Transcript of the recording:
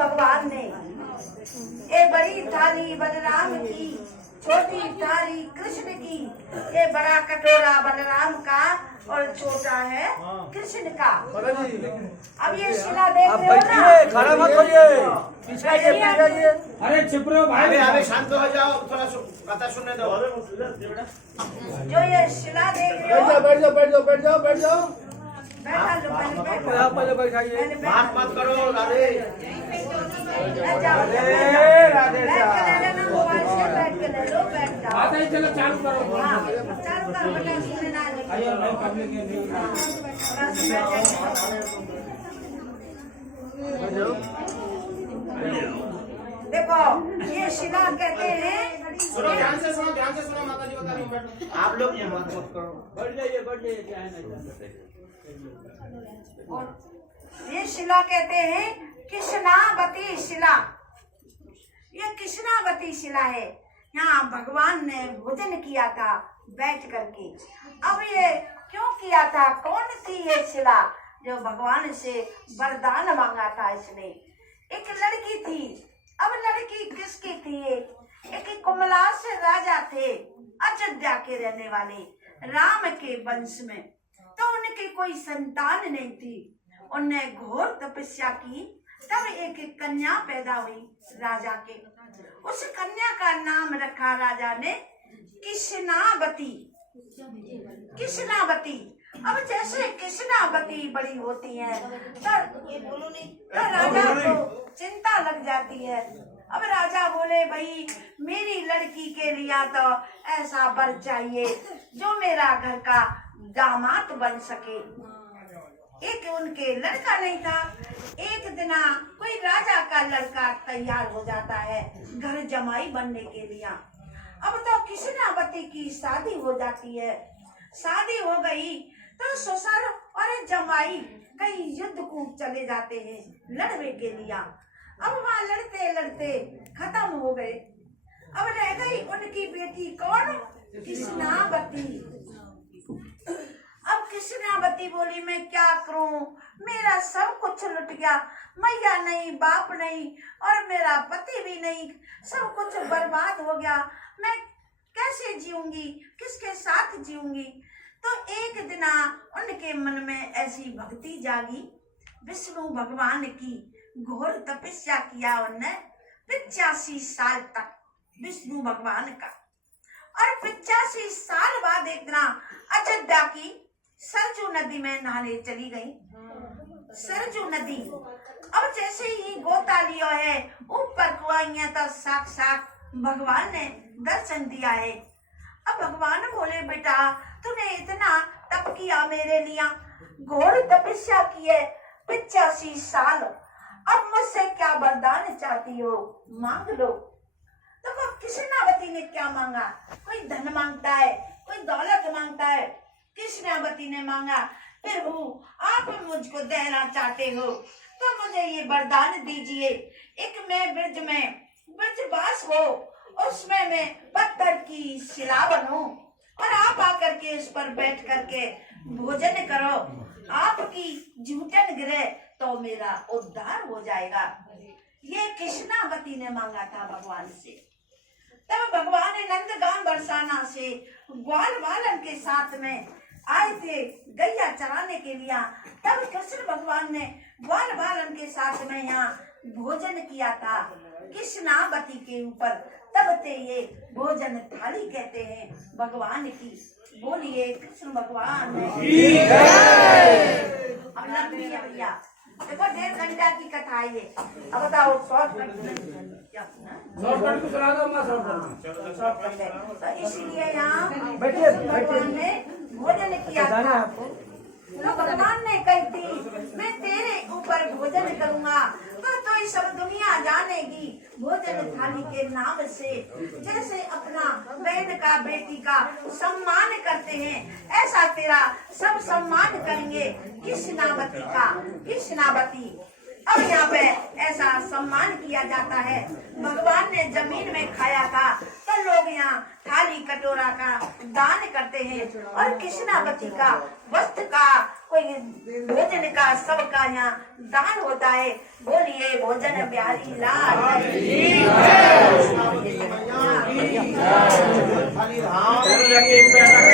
भगवान ने ये बड़ी थाली बलराम की, छोटी थाली कृष्ण की, ये बड़ा कटोरा बलराम का और छोटा है कृष्ण का। अब ये शिला देख रहे हो ना, खड़ा मत होइए, पीछे जाइए। अरे चुप रहो भाई, अरे शांत हो जाओ, थोड़ा कथा सुनने दो। जो ये शिला देख रहे हो, बैठ जाओ बैठ जाओ बैठ जाओ बैठ जाओ। बैठा लो, पहले आप पहले बैठाइए। बात मत करो राधे। बैठ जाओ, राधे बैठ के ले लेना मोबाइल से, बैठ के ले लो, बैठ जाओ। बात है, चलो चालू करो। हाँ, चालू कर, बेटा सुनने ना लगे। आइए मैं पब्लिक के लिए हाँ, थोड़ा सा बैठ जाओ। देखो ये शिला कहते हैं, सुनो, ध्यान से सुनो, माता जी बता रही हैं, बैठो। आप लोग ये बात मत करो। बैठ जाइए क्या है नहीं। ये शिला कहते हैं कृष्णावती शिला। ये कृष्णावती शिला है। यहाँ भगवान ने भोजन किया था बैठ करके। अब ये क्यों किया था, कौन थी ये शिला जो भगवान से वरदान मांगा था इसने? एक लड़की थी। अब लड़की किसकी थी? एक कुमलास राजा थे, अयोध्या के रहने वाले, राम के वंश में। तो उनकी कोई संतान नहीं थी। उनने घोर तपस्या की, तब एक कन्या पैदा हुई राजा के। उस कन्या का नाम रखा राजा ने कृष्णावती। कृष्णावती। अब जैसे कृष्णावती बड़ी होती है तो राजा को चिंता लग जाती है। अब राजा बोले, भाई मेरी लड़की के लिए तो ऐसा वर चाहिए जो मेरा घर का दामाद बन सके। एक उनके लड़का नहीं था। एक दिन कोई राजा का लड़का तैयार हो जाता है घर जमाई बनने के लिए। अब तो कृष्णावती की शादी हो जाती है। शादी हो गई तो ससुर और जमाई कहीं युद्ध को चले जाते हैं लड़ने के लिए। अब वहाँ लड़ते लड़ते खत्म हो गए। अब रह गई उनकी बेटी कौन? कृष्णावती। अब कृष्णावती बोली, मैं क्या करूं, मेरा सब कुछ लुट गया, मैया नहीं, बाप नहीं और मेरा पति भी नहीं, सब कुछ बर्बाद हो गया, मैं कैसे जीऊंगी, किसके साथ जीऊंगी? तो एक दिन उनके मन में ऐसी भक्ति जागी। विष्णु भगवान की घोर तपस्या किया उनने 85 साल तक विष्णु भगवान का। और 85 साल बाद एक दिन अयोध्या की सरजू नदी में नहाने चली गई। सरजू नदी। अब जैसे ही गोता लिया है ऊपर को आई है तो साक्षात भगवान ने दर्शन दिया है। अब भगवान बोले, बेटा तूने इतना तप किया मेरे लिए, घोर तपस्या की है 85 साल, अब मुझसे क्या वरदान चाहती हो, मांग लो। तो कृष्णावती ने क्या मांगा? कोई धन मांगता है, कोई दौलत मांगता है। कृष्णावती ने मांगा, प्रभु आप मुझको देना चाहते हो तो मुझे ये वरदान दीजिए, एक मैं ब्रजवास हो, उसमें मैं पत्थर की शिला बनूं और आप आकर के उस पर बैठ करके भोजन करो, आपकी जूठन गिरे तो मेरा उद्धार हो जाएगा। ये कृष्णावती ने मांगा था भगवान से। तब भगवान ने नंदगांव बरसाना से ग्वाल बालन के साथ में आए थे गैया चराने के लिए। तब कृष्ण भगवान ने ग्वाल बालन के साथ में यहाँ भोजन किया था कृष्णावती के ऊपर। तब ते ये भोजन थाली कहते हैं भगवान की। बोलिए कृष्ण भगवान। अब लंबी है भैया, देखो 1.5 घंटा की कथा है ये। अब बताओ शॉर्टकट को चला दो, मैं शॉर्टकट। तो इसलिए यहाँ बैठिए, भगवान ने भोजन किया था। तो भगवान ने कही थी, मैं तेरे ऊपर भोजन करूंगा तो ये सब दुनिया जानेगी भोजन थाली के नाम से। जैसे अपना बहन का, बेटी का सम्मान करते हैं, ऐसा तेरा सब सम्मान करेंगे कृष्णावती का। कृष्णावती अब यहाँ पे ऐसा सम्मान किया जाता है। भगवान ने जमीन में खाया था तो लोग यहाँ थाली कटोरा का दान करते हैं और कृष्णावती का वस्त्र का कोई भोजन का सबका यहाँ दान होता है। बोलिए भोजन बिहारी लाल की खाली राम रखे पैर